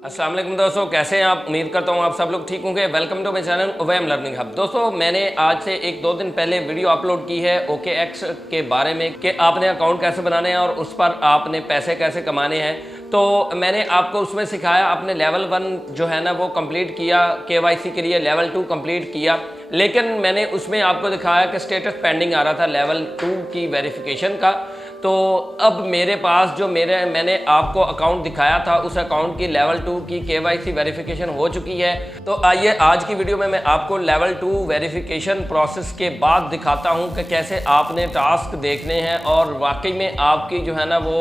अस्सलाम वालेकुम दोस्तों, कैसे हैं आप। उम्मीद करता हूँ आप सब लोग ठीक होंगे। Welcome to my channel Uwaim learning hub. दोस्तों, मैंने आज से 1-2 दिन पहले वीडियो अपलोड की है OKX के बारे में कि आपने अकाउंट कैसे बनाने हैं और उस पर आपने पैसे कैसे कमाने हैं। तो मैंने आपको उसमें सिखाया, आपने लेवल 1 जो है ना वो कंप्लीट किया, KYC के लिए लेवल 2 कंप्लीट किया, लेकिन मैंने उसमें आपको दिखाया कि स्टेटस पेंडिंग आ रहा था लेवल 2 की वेरिफिकेशन का। तो अब मेरे पास जो मैंने आपको अकाउंट दिखाया था उस अकाउंट की लेवल 2 की KYC वेरिफिकेशन हो चुकी है। तो आइए आज की वीडियो में मैं आपको लेवल 2 वेरिफिकेशन प्रोसेस के बाद दिखाता हूं कि कैसे आपने टास्क देखने हैं और वाकई में आपकी जो है ना वो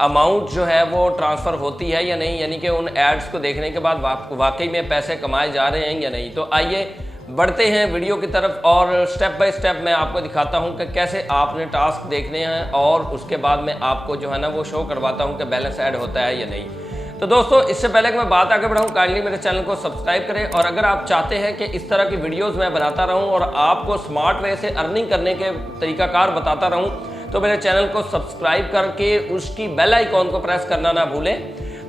अमाउंट जो है वो ट्रांसफ़र होती है या नहीं, यानी कि उन एड्स को देखने के बाद वाकई में पैसे कमाए जा रहे हैं या नहीं। तो आइए बढ़ते हैं वीडियो की तरफ और स्टेप बाय स्टेप मैं आपको दिखाता हूं कि कैसे आपने टास्क देखने हैं और उसके बाद मैं आपको जो है ना वो शो करवाता हूं कि बैलेंस ऐड होता है या नहीं। तो दोस्तों, इससे पहले कि मैं बात आगे बढ़ाऊं, काइंडली मेरे चैनल को सब्सक्राइब करें और अगर आप चाहते हैं कि इस तरह की वीडियोज़ मैं बनाता रहूँ और आपको स्मार्ट वे से अर्निंग करने के तरीकाकार बताता रहूँ तो मेरे चैनल को सब्सक्राइब करके उसकी बेल आइकॉन को प्रेस करना ना भूलें,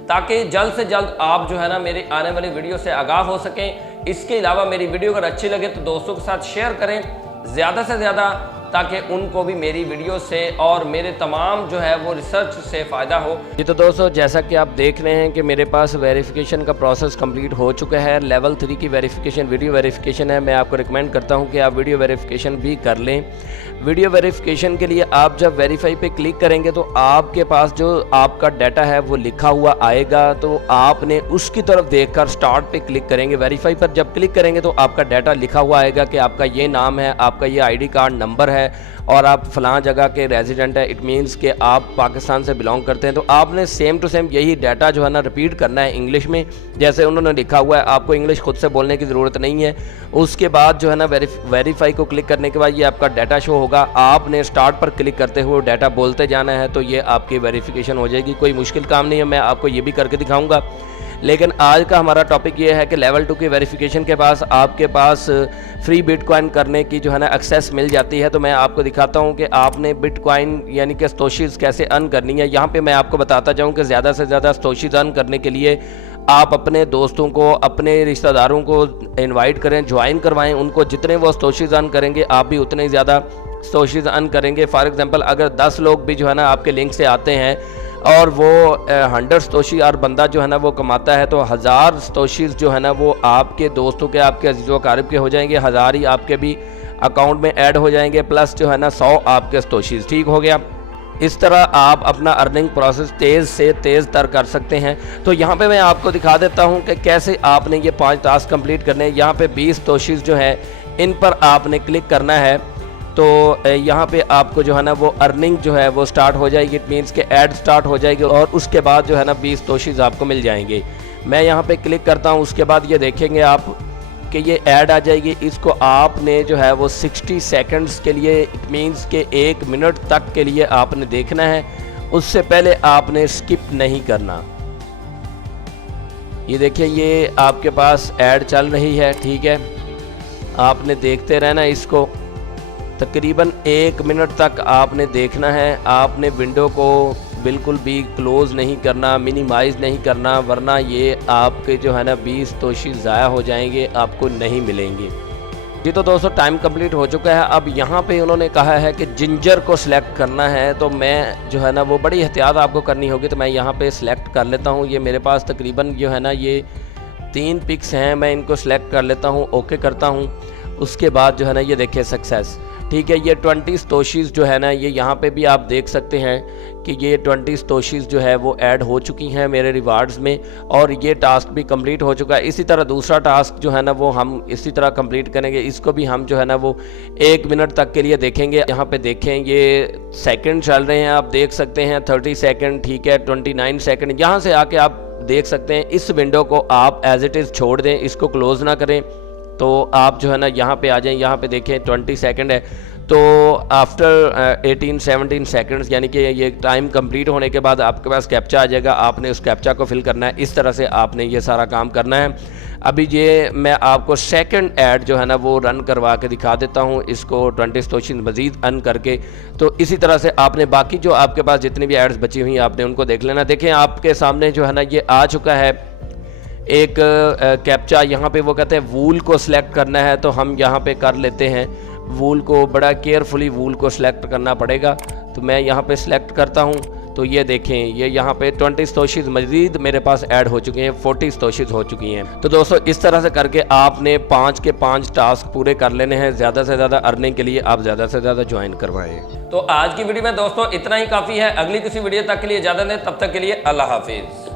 ताकि जल्द से जल्द आप जो है ना मेरी आने वाली वीडियो से आगाह हो सकें। इसके अलावा मेरी वीडियो अगर अच्छी लगे तो दोस्तों के साथ शेयर करें ज़्यादा से ज़्यादा, ताकि उनको भी मेरी वीडियो से और मेरे तमाम जो है वो रिसर्च से फ़ायदा हो। जी तो दोस्तों, जैसा कि आप देख रहे हैं कि मेरे पास वेरिफिकेशन का प्रोसेस कंप्लीट हो चुका है। लेवल 3 की वेरिफिकेशन वीडियो वेरिफिकेशन है। मैं आपको रिकमेंड करता हूं कि आप वीडियो वेरिफिकेशन भी कर लें। वीडियो वेरिफिकेशन के लिए आप जब वेरीफाई पे क्लिक करेंगे तो आपके पास जो आपका डाटा है वो लिखा हुआ आएगा, तो आपने उसकी तरफ देखकर स्टार्ट पे क्लिक करेंगे। वेरीफाई पर जब क्लिक करेंगे तो आपका डाटा लिखा हुआ आएगा कि आपका ये नाम है, आपका ये ID कार्ड नंबर है और आप फलां जगह के रेजिडेंट है। इट मीन्स कि आप पाकिस्तान से बिलोंग करते हैं। तो आपने सेम टू सेम यही डाटा जो है ना रिपीट करना है इंग्लिश में, जैसे उन्होंने लिखा हुआ है। आपको इंग्लिश खुद से बोलने की ज़रूरत नहीं है। उसके बाद जो है ना वेरीफाई को क्लिक करने के बाद ये आपका डाटा शो होगा। आपने स्टार्ट पर क्लिक करते हुए डाटा बोलते जाना है, तो ये आपकी वेरिफिकेशन हो जाएगी। कोई मुश्किल काम नहीं है, मैं आपको ये भी करके दिखाऊंगा। लेकिन आज का हमारा टॉपिक ये है कि लेवल 2 की वेरिफिकेशन के पास आपके पास फ्री बिटकॉइन करने की जो है ना एक्सेस मिल जाती है। तो मैं आपको दिखाता हूँ कि आपने बिटकॉइन यानी कि सतोशीज़ कैसे अर्न करनी है। यहाँ पे मैं आपको बताता जाऊँ कि ज़्यादा से ज़्यादा सतोशीज़ अर्न करने के लिए आप अपने दोस्तों को, अपने रिश्तेदारों को इनवाइट करें, ज्वाइन करवाएं उनको। जितने वो सतोशीज़ अर्न करेंगे आप भी उतने ही ज़्यादा सतोशीज़ अर्न करेंगे। फॉर एग्जांपल, अगर 10 लोग भी जो है ना आपके लिंक से आते हैं और वो 100 सतोशी और बंदा जो है ना वो कमाता है, तो 1000 सतोशीज़ जो है ना वो आपके दोस्तों के, आपके अजीज़ व अकारिब के हो जाएंगे। 1000 ही आपके भी अकाउंट में ऐड हो जाएंगे, प्लस जो है ना 100 आपके सतोशीज़। ठीक हो गया। इस तरह आप अपना अर्निंग प्रोसेस तेज़ से तेज़ तर कर सकते हैं। तो यहाँ पे मैं आपको दिखा देता हूँ कि कैसे आपने ये 5 टास्क कंप्लीट करने हैं। यहाँ पे 20 सतोशीज़ जो है इन पर आपने क्लिक करना है, तो यहाँ पे आपको जो है ना वो अर्निंग जो है वो स्टार्ट हो जाएगी। इट मीन्स के ऐड स्टार्ट हो जाएगी और उसके बाद जो है ना 20 सतोशीज़ आपको मिल जाएंगे। मैं यहाँ पे क्लिक करता हूँ, उसके बाद ये देखेंगे आप कि ये ऐड आ जाएगी। इसको आपने जो है वो 60 सेकंड्स के लिए, इट मीन्स के 1 मिनट तक के लिए आपने देखना है। उससे पहले आपने स्किप नहीं करना। ये देखिए, ये आपके पास ऐड चल रही है। ठीक है, आपने देखते रहना इसको। तकरीबन 1 मिनट तक आपने देखना है। आपने विंडो को बिल्कुल भी क्लोज़ नहीं करना, मिनिमाइज़ नहीं करना, वरना ये आपके जो है ना 20 सतोशी ज़ाया हो जाएंगे, आपको नहीं मिलेंगे। जी तो दोस्तों, टाइम कंप्लीट हो चुका है। अब यहाँ पे उन्होंने कहा है कि जिंजर को सिलेक्ट करना है, तो मैं जो है ना वो बड़ी एहतियात आपको करनी होगी। तो मैं यहाँ पे सिलेक्ट कर लेता हूँ। ये मेरे पास तकरीबन जो है ना ये 3 पिक्स हैं, मैं इनको सिलेक्ट कर लेता हूँ, ओके करता हूँ। उसके बाद जो है ना ये देखिए सक्सेस। ठीक है, ये 20 सतोशीज़ जो है ना ये यहाँ पे भी आप देख सकते हैं कि ये 20 सतोशीज़ जो है वो ऐड हो चुकी हैं मेरे रिवार्ड्स में, और ये टास्क भी कंप्लीट हो चुका है। इसी तरह दूसरा टास्क जो है ना वो हम इसी तरह कंप्लीट करेंगे। इसको भी हम जो है ना वो 1 मिनट तक के लिए देखेंगे। यहाँ पे देखें, ये सेकंड चल रहे हैं, आप देख सकते हैं 30 सेकंड। ठीक है, 29 सेकंड। यहाँ से आके आप देख सकते हैं। इस विंडो को आप एज इट इज़ छोड़ दें, इसको क्लोज़ ना करें। तो आप जो है ना यहाँ पे आ जाएं। यहाँ पे देखें 20 सेकंड है, तो आफ्टर 18-17 सेकंड्स यानी कि ये टाइम कंप्लीट होने के बाद आपके पास कैप्चा आ जाएगा। आपने उस कैप्चा को फिल करना है। इस तरह से आपने ये सारा काम करना है। अभी ये मैं आपको सेकंड ऐड जो है ना वो रन करवा के दिखा देता हूँ, इसको 20 सतोशी मज़ीद अर्न करके। तो इसी तरह से आपने बाकी जो आपके पास जितनी भी एड्स बची हुई आपने उनको देख लेना। देखें, आपके सामने जो है ना ये आ चुका है एक कैप्चा यहाँ पे वो कहते हैं वूल को सिलेक्ट करना है, तो हम यहाँ पे कर लेते हैं। वूल को बड़ा केयरफुली वूल को सिलेक्ट करना पड़ेगा। तो मैं यहाँ पे सिलेक्ट करता हूँ, तो ये देखें ये यहाँ पे 20 स्तोशीज़ मज़ीद मेरे पास ऐड हो चुके हैं, 40 स्तोशीज़ हो चुकी हैं। तो दोस्तों इस तरह से करके आपने 5 के 5 टास्क पूरे कर लेने हैं। ज़्यादा से ज़्यादा अर्निंग के लिए आप ज़्यादा से ज़्यादा ज्वाइन करवाएं। तो आज की वीडियो में दोस्तों इतना ही काफ़ी है। अगली किसी वीडियो तक के लिए इजाज़त दें, तब तक के लिए अल्लाह हाफिज़।